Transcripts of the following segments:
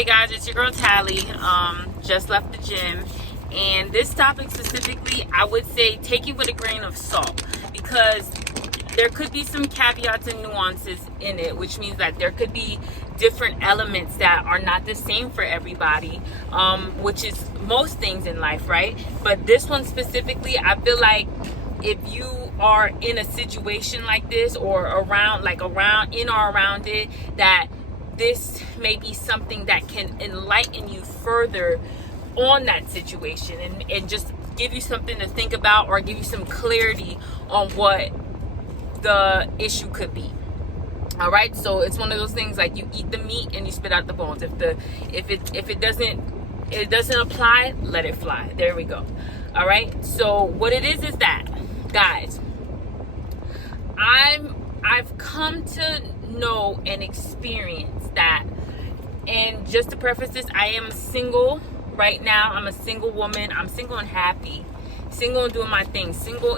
Hey guys, it's your girl Tally. Just left the gym, and this topic specifically, I would say take it with a grain of salt, because there could be some caveats and nuances in it, which means that there could be different elements that are not the same for everybody, which is most things in life, right? But this one specifically, I feel like if you are in a situation like this, or around it, that this may be something that can enlighten you further on that situation, and just give you something to think about, or give you some clarity on what the issue could be. All right, so it's one of those things like you eat the meat and you spit out the bones. If it doesn't apply, let it fly. There we go. All right, so what it is that, guys, I've come to know and experience that. And just to preface this, I am single right now. I'm a single woman. I'm single and happy, single and doing my thing, single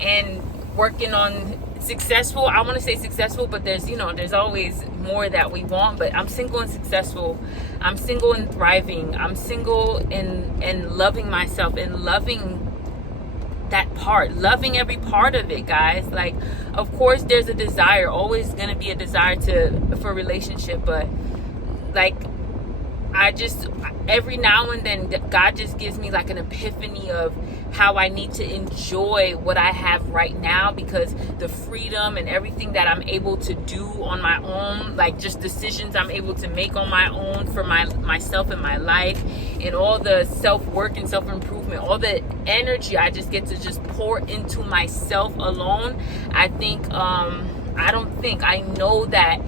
and working on successful. I want to say successful, but there's always more that we want. But I'm single and successful. I'm single and thriving. I'm single and loving myself and loving that part, loving every part of it, guys. Like, of course there's a desire, always gonna be a desire for a relationship, but like, every now and then God just gives me like an epiphany of how I need to enjoy what I have right now, because the freedom and everything that I'm able to do on my own, like just decisions I'm able to make on my own for myself and my life, and all the self-work and self-improvement, all the energy I just get to just pour into myself alone. I know that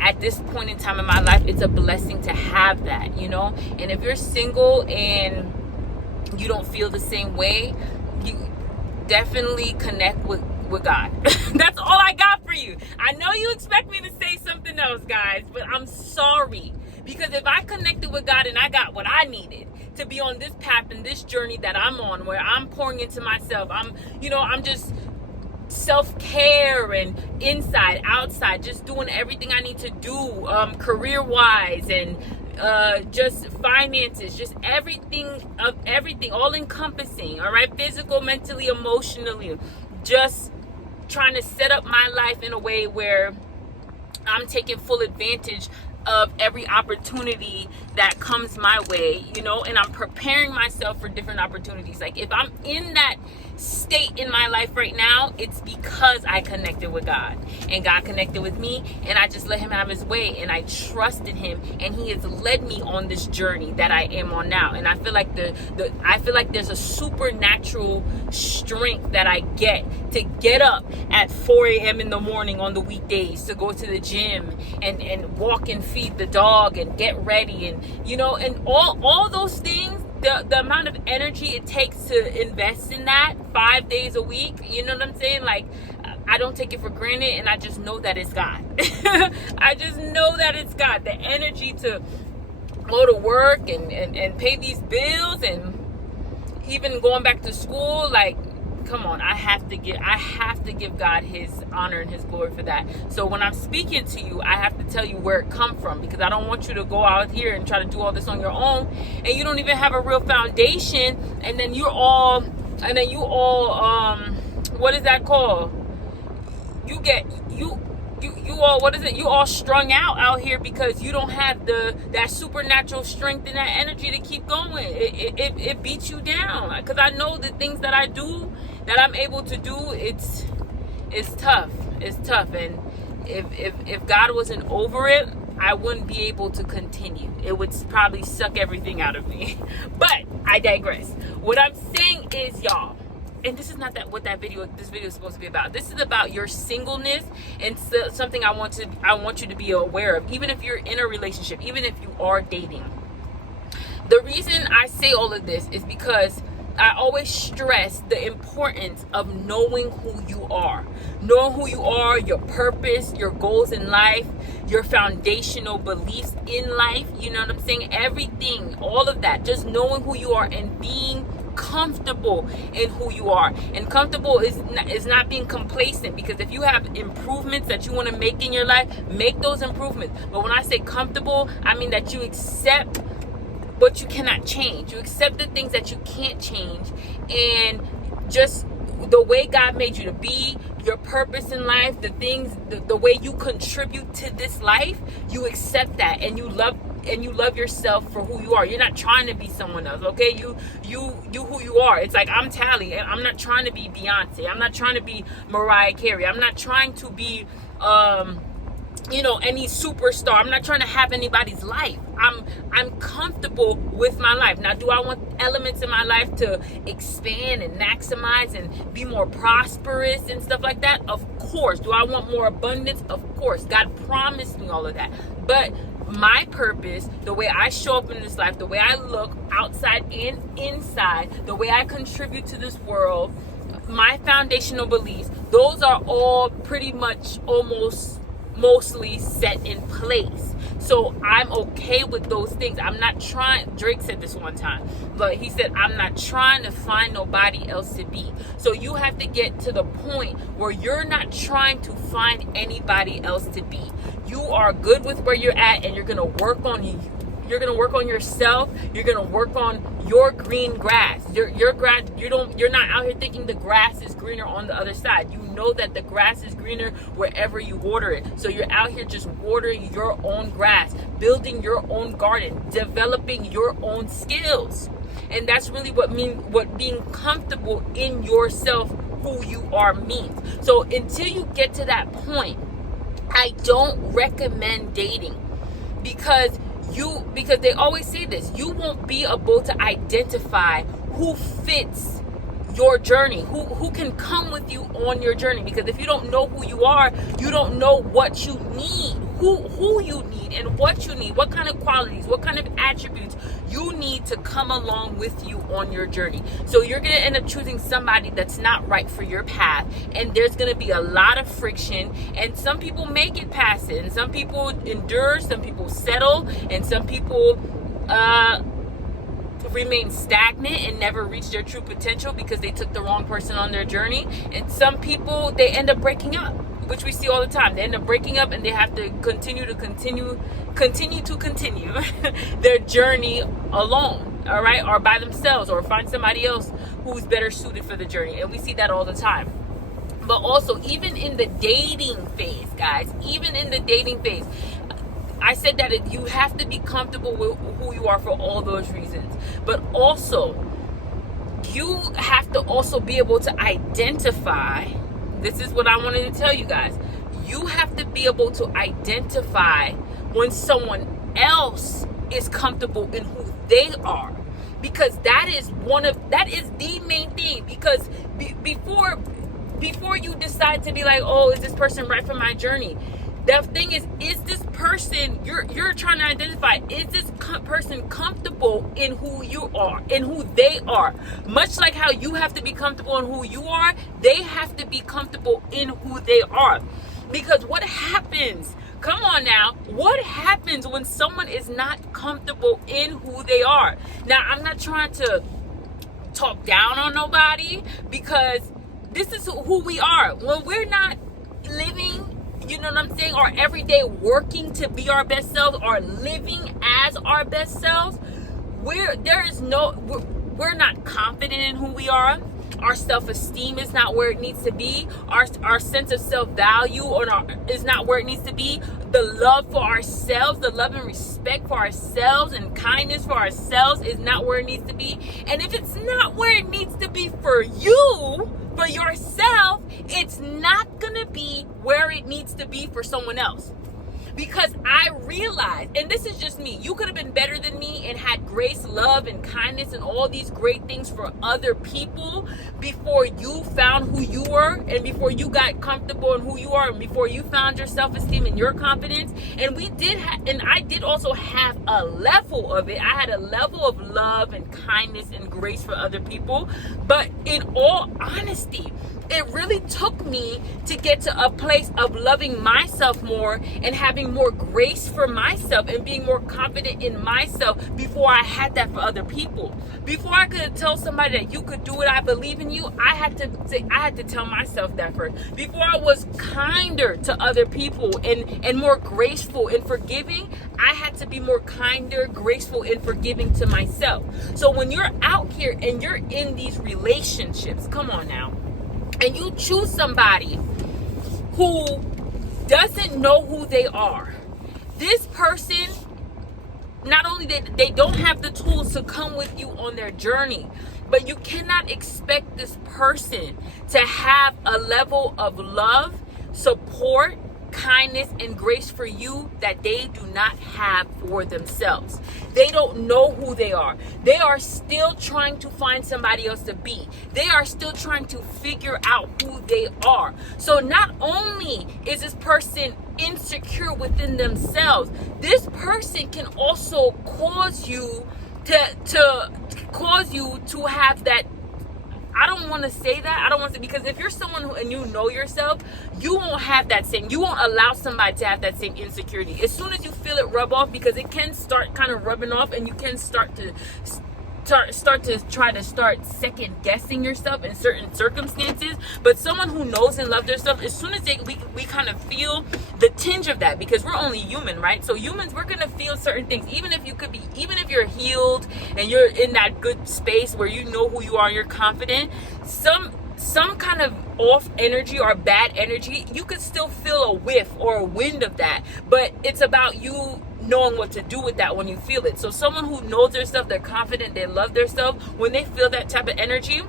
at this point in time in my life, it's a blessing to have that, and if you're single and you don't feel the same way, you definitely connect with God. That's all I got for you. I know you expect me to say something else, guys, but I'm sorry, because if I connected with God and I got what I needed to be on this path and this journey that I'm on, where I'm pouring into myself, I'm just self-care and inside, outside, just doing everything I need to do, career-wise, and just finances, just everything, all encompassing, all right, physical, mentally, emotionally, just trying to set up my life in a way where I'm taking full advantage of every opportunity that comes my way, and I'm preparing myself for different opportunities. Like, if I'm in that state in my life right now, it's because I connected with God, and God connected with me, and I just let him have his way, and I trusted him, and he has led me on this journey that I am on now. And I feel like there's a supernatural strength that I get to get up at 4 a.m. in the morning on the weekdays to go to the gym and walk and feed the dog and get ready, and and all those things. The amount of energy it takes to invest in that 5 days a week, you know what I'm saying? Like, I don't take it for granted, and I just know that it's God. I just know that it's God. The energy to go to work and pay these bills, and even going back to school, like, come on, I have to give God his honor and his glory for that. So when I'm speaking to you, I have to tell you where it come from, because I don't want you to go out here and try to do all this on your own, and you don't even have a real foundation, and then you all what is that called? You all strung out here, because you don't have that supernatural strength and that energy to keep going. It beats you down, because I know the things that I do, that I'm able to do, it's tough. It's tough. And if God wasn't over it, I wouldn't be able to continue. It would probably suck everything out of me. But I digress. What I'm saying is, y'all, and this is not what this video is supposed to be about. This is about your singleness, and something I want you to be aware of, even if you're in a relationship, even if you are dating. The reason I say all of this is because I always stress the importance of knowing who you are. Knowing who you are, your purpose, your goals in life, your foundational beliefs in life. You know what I'm saying? Everything, all of that. Just knowing who you are and being comfortable in who you are. And comfortable is not being complacent, because if you have improvements that you want to make in your life, make those improvements. But when I say comfortable, I mean that you accept what you cannot change. You accept the things that you can't change, and just the way God made you to be, your purpose in life, the things, the way you contribute to this life, you accept that, and you love yourself for who you are. You're not trying to be someone else, okay? You who you are. It's like, I'm Tally, and I'm not trying to be Beyonce. I'm not trying to be Mariah Carey. I'm not trying to be any superstar. I'm not trying to have anybody's life. I'm comfortable with my life. Now, do I want elements in my life to expand and maximize and be more prosperous and stuff like that? Of course. Do I want more abundance? Of course. God promised me all of that. But my purpose, the way I show up in this life, the way I look outside and inside, the way I contribute to this world, my foundational beliefs, those are all pretty much mostly set in place. So I'm okay with those things. I'm not trying, Drake said this one time, but he said, I'm not trying to find nobody else to be. So you have to get to the point where you're not trying to find anybody else to be. You are good with where you're at, and you're going to work on you. You're going to work on yourself. You're going to work on your green grass. Your grass, you're not out here thinking the grass is greener on the other side. You know that the grass is greener wherever you water it. So you're out here just watering your own grass, building your own garden, developing your own skills. And that's really what being comfortable in yourself, who you are, means. So until you get to that point, I don't recommend dating, because they always say this, you won't be able to identify who fits your journey, who can come with you on your journey. Because if you don't know who you are, you don't know what you need, who you need, and what you need, what kind of qualities, what kind of attributes you need to come along with you on your journey. So you're going to end up choosing somebody that's not right for your path, and there's going to be a lot of friction, and some people make it past it, and some people endure, some people settle, and some people remain stagnant and never reach their true potential because they took the wrong person on their journey. And some people, they end up breaking up, which we see all the time. They end up breaking up, and they have to continue their journey alone, all right, or by themselves, or find somebody else who's better suited for the journey. And we see that all the time. But also, even in the dating phase, guys, I said that you have to be comfortable with who you are for all those reasons. But also, you have to also be able to identify. This is what I wanted to tell you guys. You have to be able to identify when someone else is comfortable in who they are. Because that is the main thing. Because before you decide to be like, oh, is this person right for my journey? The thing is this person, you're trying to identify, is this person comfortable in who you are, in who they are? Much like how you have to be comfortable in who you are, they have to be comfortable in who they are. Because what happens, come on now, what happens when someone is not comfortable in who they are? Now, I'm not trying to talk down on nobody, because this is who we are. When we're not living, you know what I'm saying, or every day working to be our best selves, or living as our best selves, we're not confident in who we are. Our self-esteem is not where it needs to be. Our sense of self-value is not where it needs to be. The love for ourselves, the love and respect for ourselves, and kindness for ourselves is not where it needs to be. And if it's not where it needs to be for you, for yourself, it's not gonna be where it needs to be for someone else. Because I realized, and this is just me, you could have been better than me and had grace, love, and kindness and all these great things for other people before you found who you were, and before you got comfortable in who you are, and before you found your self-esteem and your confidence. And I did also have a level of it. I had a level of love and kindness and grace for other people. But in all honesty, it really took me to get to a place of loving myself more and having more grace for myself and being more confident in myself before I had that for other people. Before I could tell somebody that you could do it, I believe in you, I had to tell myself that first. Before I was kinder to other people and more graceful and forgiving, I had to be more kinder, graceful, and forgiving to myself. So when you're out here and you're in these relationships, come on now, and you choose somebody who doesn't know who they are, this person, not only they don't have the tools to come with you on their journey, but you cannot expect this person to have a level of love, support, kindness, and grace for you that they do not have for themselves. They don't know who they are. They are still trying to find somebody else to be. They are still trying to figure out who they are. So not only is this person insecure within themselves, this person can also cause you to have that. I don't want to say that. I don't want to, because if you're someone who, and you know yourself, you won't have that same, you won't allow somebody to have that same insecurity. As soon as you feel it rub off, because it can start kind of rubbing off, and you can start to start second guessing yourself in certain circumstances. But someone who knows and loves themselves, as soon as we kind of feel the tinge of that, because we're only human, right? So humans, we're gonna feel certain things, even if you're healed and you're in that good space where you know who you are, you're confident, some kind of off energy or bad energy, you could still feel a whiff or a wind of that. But it's about you knowing what to do with that when you feel it. So someone who knows their stuff, they're confident, they love their self, when they feel that type of energy,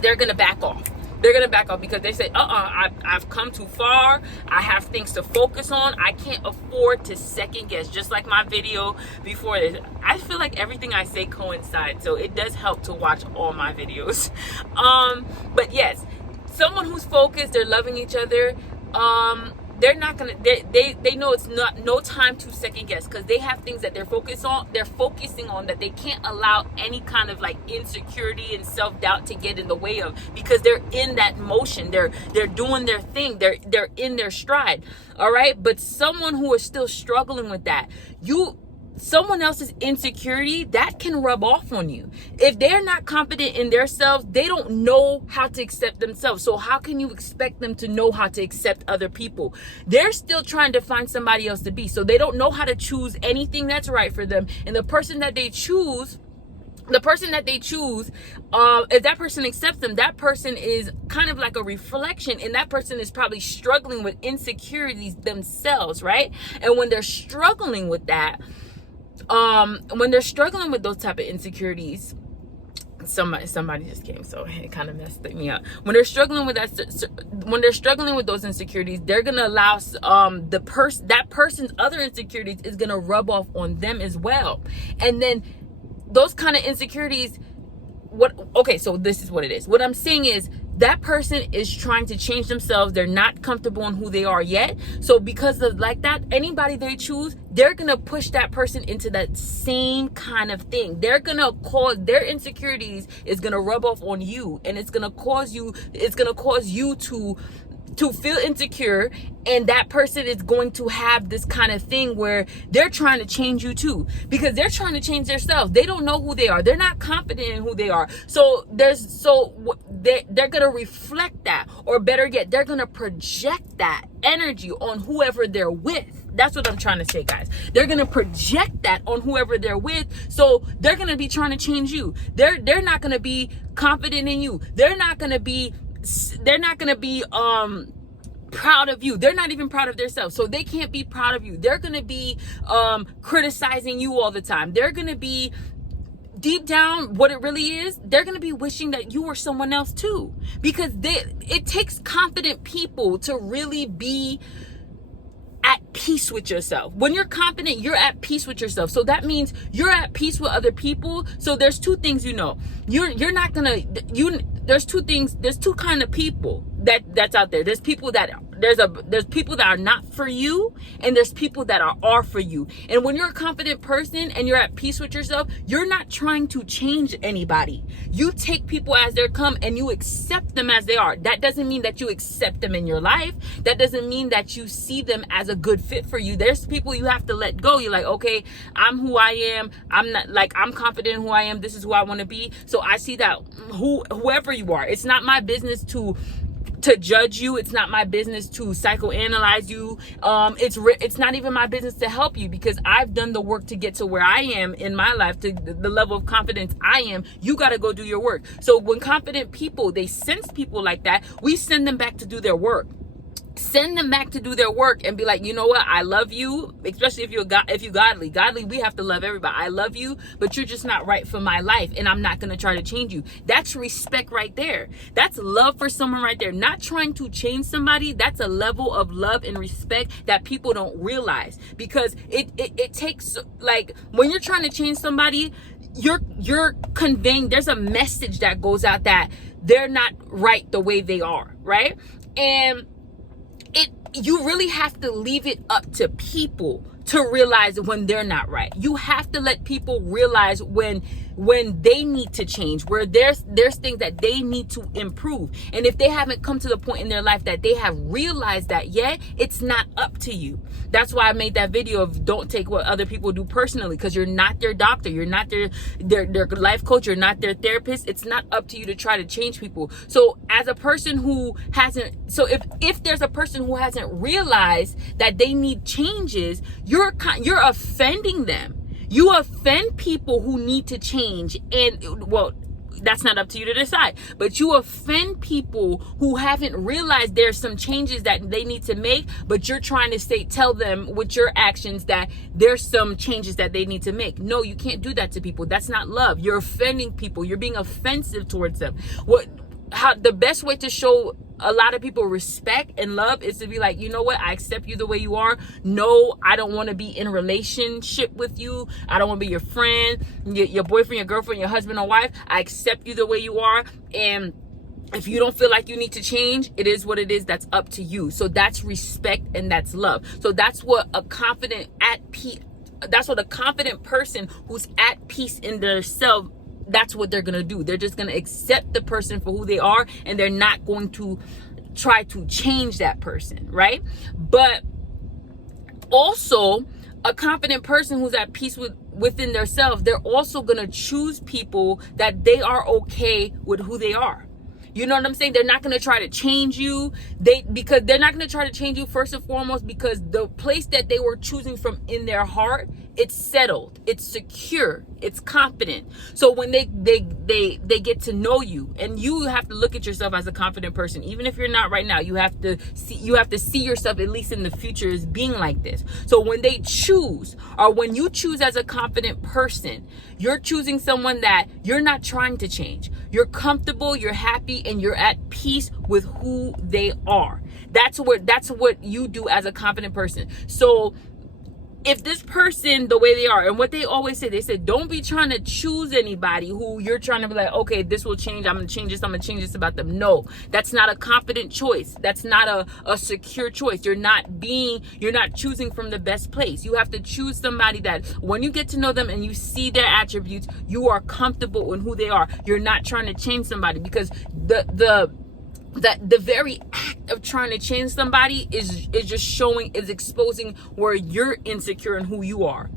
they're gonna back off. They're gonna back off because they say, I've come too far. I have things to focus on. I can't afford to second guess. Just like my video before this, I feel like everything I say coincides, so it does help to watch all my videos. But yes, someone who's focused, they're loving each other. They're not gonna, they know it's not no time to second guess, because they have things that they're focusing on that they can't allow any kind of like insecurity and self-doubt to get in the way of, because they're in that motion, they're doing their thing, they're in their stride. All right, but someone who is still struggling with that, someone else's insecurity, that can rub off on you. If they're not confident in themselves, they don't know how to accept themselves. So how can you expect them to know how to accept other people? They're still trying to find somebody else to be. So they don't know how to choose anything that's right for them. And the person that they choose, if that person accepts them, that person is kind of like a reflection, and that person is probably struggling with insecurities themselves, right? And when they're struggling with that, when they're struggling with those type of insecurities, somebody just came, so it kind of messed me up. When they're struggling with those insecurities, they're gonna allow that person's other insecurities is gonna rub off on them as well. And then those kind of insecurities, so this is what it is. What I'm saying is, that person is trying to change themselves. They're not comfortable in who they are yet. So because of like that, anybody they choose, they're going to push that person into that same kind of thing. They're going to cause their insecurities is going to rub off on you, and it's going to cause you to feel insecure, and that person is going to have this kind of thing where they're trying to change you too, because they're trying to change themselves. They don't know who they are. They're not confident in who they are. So they're going to reflect that, or better yet, they're going to project that energy on whoever they're with. That's what I'm trying to say, guys. They're going to project that on whoever they're with. So they're going to be trying to change you. They're not going to be confident in you. They're not going to be proud of you. They're not even proud of themselves, so they can't be proud of you. They're gonna be criticizing you all the time. They're gonna be, deep down, what it really is, they're gonna be wishing that you were someone else too, because it takes confident people to really be at peace with yourself. When you're confident, you're at peace with yourself. So that means you're at peace with other people. So there's two things, you're not gonna, there's two kind of people that's out there. There's people that there's people that are not for you, and there's people that are for you. And when you're a confident person and you're at peace with yourself, you're not trying to change anybody. You take people as they come and you accept them as they are. That doesn't mean that you accept them in your life. That doesn't mean that you see them as a good fit for you. There's people you have to let go. You're like, okay, I'm who I am. I'm confident in who I am. This is who I want to be. So I see that whoever you are, it's not my business to judge you. It's not my business to psychoanalyze you. It's not even my business to help you, because I've done the work to get to where I am in my life, to the level of confidence I am. You got to go do your work. So when confident people, they sense people like that, we send them back to do their work. Send them back to do their work and be like, you know what? I love you, especially if you're godly. Godly, we have to love everybody. I love you, but you're just not right for my life, and I'm not going to try to change you. That's respect right there. That's love for someone right there. Not trying to change somebody. That's a level of love and respect that people don't realize, because it takes, like, when you're trying to change somebody, you're conveying, there's a message that goes out that they're not right the way they are, right? And you really have to leave it up to people to realize when they're not right. You have to let people realize when they need to change, where there's things that they need to improve. And if they haven't come to the point in their life that they have realized that yet, it's not up to you. That's why I made that video of don't take what other people do personally, because you're not their doctor, you're not their life coach, you're not their therapist. It's not up to you to try to change people. So as a person who hasn't, so if there's a person who hasn't realized that they need changes, you're offending them. You offend people who need to change, and well, that's not up to you to decide, but you offend people who haven't realized there's some changes that they need to make, but you're trying to tell them with your actions that there's some changes that they need to make. No, you can't do that to people. That's not love. You're offending people. You're being offensive towards them. The best way to show a lot of people respect and love is to be like, you know what? I accept you the way you are. No, I don't want to be in a relationship with you. I don't want to be your friend, your boyfriend, your girlfriend, your husband or wife. I accept you the way you are. And if you don't feel like you need to change, it is what it is. That's up to you. So that's respect and that's love. So that's what a confident person who's at peace in their self, that's what they're going to do. They're just going to accept the person for who they are, and they're not going to try to change that person, right? But also, a confident person who's at peace within themselves, they're also going to choose people that they are okay with who they are. You know what I'm saying? They're not going to try to change you. Because they're not going to try to change you, first and foremost, because the place that they were choosing from in their heart, it's settled, it's secure, it's confident. So when they get to know you, and you have to look at yourself as a confident person, even if you're not right now, you have to see yourself at least in the future as being like this. So when they choose, or when you choose as a confident person, you're choosing someone that you're not trying to change. You're comfortable, you're happy, and you're at peace with who they are. That's what you do as a confident person. So if this person, the way they are, and what they always say, they said, don't be trying to choose anybody who you're trying to be like, okay, this will change. I'm going to change this about them. No, that's not a confident choice. That's not a secure choice. You're not choosing from the best place. You have to choose somebody that when you get to know them and you see their attributes, you are comfortable in who they are. You're not trying to change somebody, because the very act of trying to change somebody is exposing where you're insecure in who you are.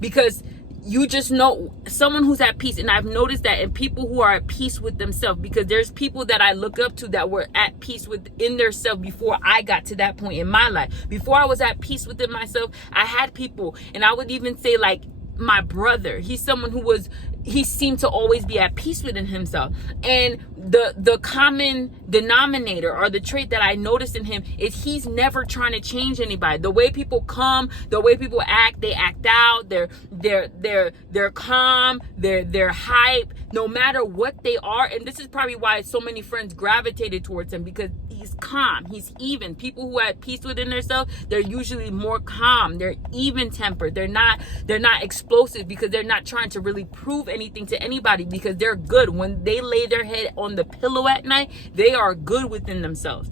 Because you just know someone who's at peace, and I've noticed that in people who are at peace with themselves, because there's people that I look up to that were at peace within their self before I got to that point in my life. Before I was at peace within myself, I had people, and I would even say, like, my brother, he's someone he seemed to always be at peace within himself. And the common denominator, or the trait that I noticed in him, is he's never trying to change anybody. The way people come, the way people act, they act out. They're calm. They're hype, no matter what they are. And this is probably why so many friends gravitated towards him, because he's calm. He's even. People who are at peace within themselves, they're usually more calm. They're even tempered. They're not explosive, because they're not trying to really prove anything to anybody, because they're good. When they lay their head on the pillow at night, they are good within themselves.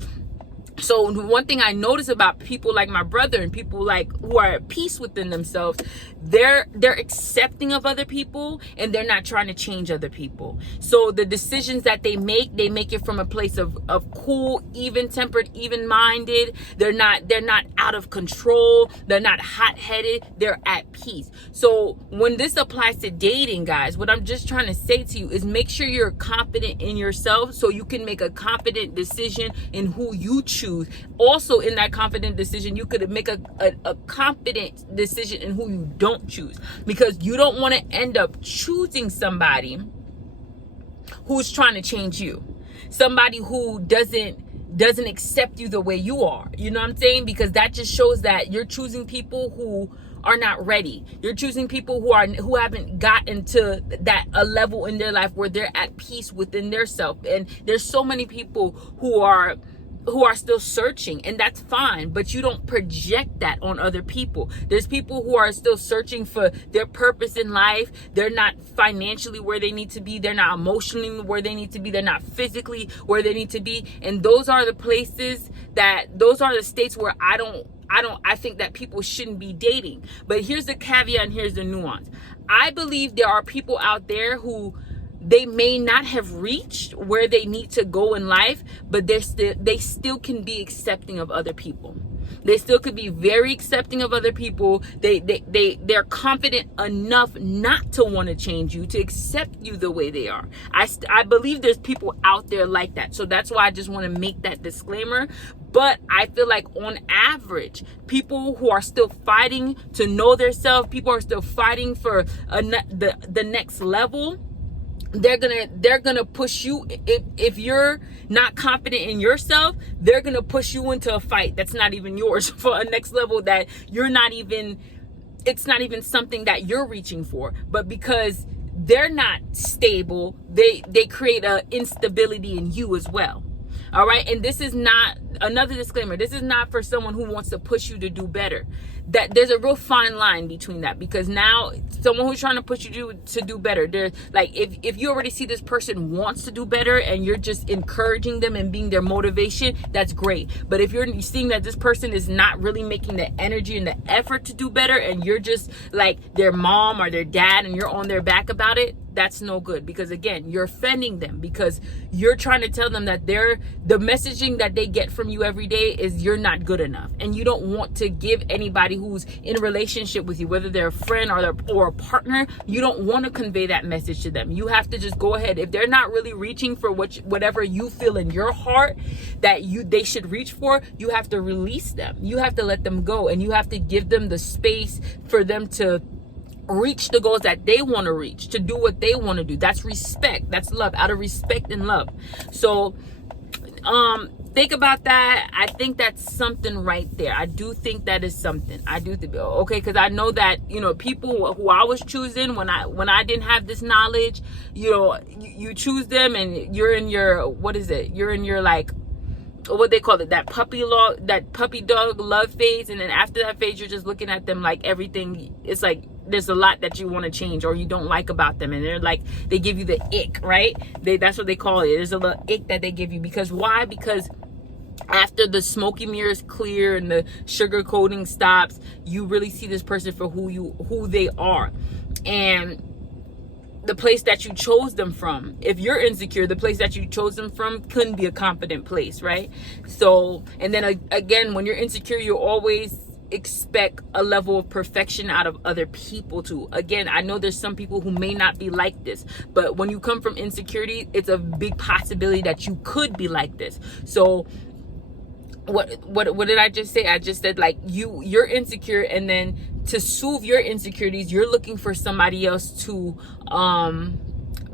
So one thing I notice about people like my brother and people like who are at peace within themselves, they're accepting of other people and they're not trying to change other people. So the decisions that they make it from a place of cool, even-tempered, even-minded. They're not out of control. They're not hot-headed. They're at peace. So when this applies to dating, guys, what I'm just trying to say to you is make sure you're confident in yourself so you can make a confident decision in who you choose. Also, in that confident decision, you could make a confident decision in who you don't choose, because you don't want to end up choosing somebody who's trying to change you, somebody who doesn't accept you the way you are. You know what I'm saying? Because that just shows that you're choosing people who are not ready. You're choosing people who haven't gotten to that a level in their life where they're at peace within their self. And there's so many people who are still searching, and that's fine, but you don't project that on other people. There's people who are still searching for their purpose in life. They're not financially where they need to be. They're not emotionally where they need to be. They're not physically where they need to be. And those are the states where I think that people shouldn't be dating. But here's the caveat and here's the nuance. I believe there are people out there who they may not have reached where they need to go in life, but they still can be accepting of other people. They still could be very accepting of other people. They're confident enough not to want to change you, to accept you the way they are. I believe there's people out there like that. So that's why I just want to make that disclaimer. But I feel like on average, people who are still fighting to know themselves, people are still fighting for the next level, they're gonna push you. If you're not confident in yourself, they're gonna push you into a fight that's not even yours, for a next level that it's not even something that you're reaching for. But because they're not stable, they create a instability in you as well. All right. And this is not, another disclaimer, this is not for someone who wants to push you to do better. That there's a real fine line between that, because now someone who's trying to push you to do better, there's like, if you already see this person wants to do better and you're just encouraging them and being their motivation, that's great. But if you're seeing that this person is not really making the energy and the effort to do better, and you're just like their mom or their dad and you're on their back about it, that's no good. Because again, you're offending them, because you're trying to tell them that the messaging that they get from you every day is you're not good enough. And you don't want to give anybody who's in a relationship with you, whether they're a friend or a partner, you don't want to convey that message to them. You have to just go ahead. If they're not really reaching for whatever you feel in your heart that they should reach for, you have to release them. You have to let them go, and you have to give them the space for them to reach the goals that they want to reach, to do what they want to do. That's respect. That's love, out of respect and love. So think about that. I think that's something right there. I do think that is something. I do think, okay, because I know that, people who I was choosing when I didn't have this knowledge, you choose them and you're in your, what is it? You're in your, like, what they call it, that puppy dog love phase. And then after that phase, you're just looking at them like everything. It's like there's a lot that you want to change or you don't like about them, and they're like, they give you the ick, right? That's what they call it. There's a little ick that they give you. Because why? Because after the smoky mirrors clear and the sugar coating stops, you really see this person for who they are. And the place that you chose them from, if you're insecure, the place that you chose them from couldn't be a confident place, right? So, and then again, when you're insecure, you always expect a level of perfection out of other people too. Again, I know there's some people who may not be like this, but when you come from insecurity, it's a big possibility that you could be like this. So what did I just say? I just said, like, you're insecure, and then to soothe your insecurities, you're looking for somebody else to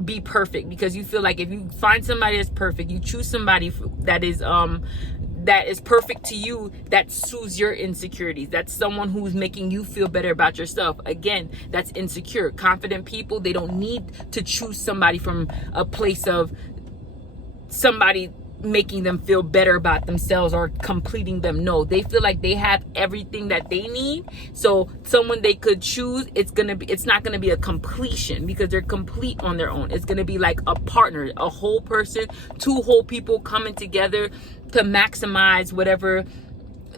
be perfect, because you feel like if you find somebody that's perfect, you choose somebody that is perfect to you, that soothes your insecurities. That's someone who's making you feel better about yourself. Again, that's insecure. Confident people, they don't need to choose somebody from a place of somebody making them feel better about themselves or completing them. No, they feel like they have everything that they need. So someone they could choose, it's not gonna be a completion, because they're complete on their own. It's gonna be like a partner, a whole person, two whole people coming together to maximize whatever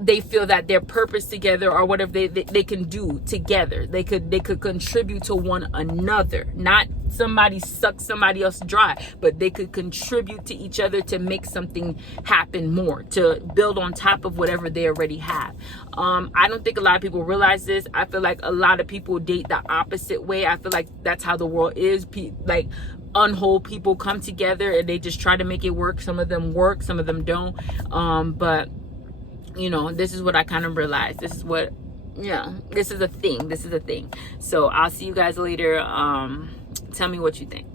they feel that their purpose together, or whatever they can do together. They could contribute to one another, not somebody suck somebody else dry, but they could contribute to each other to make something happen more, to build on top of whatever they already have. I don't think a lot of people realize this. I feel like a lot of people date the opposite way. I feel like that's how the world is. Like unwhole people come together and they just try to make it work. Some of them work, some of them don't. But you know, this is what I kind of realized. This is what, yeah, this is a thing. So I'll see you guys later. Tell me what you think.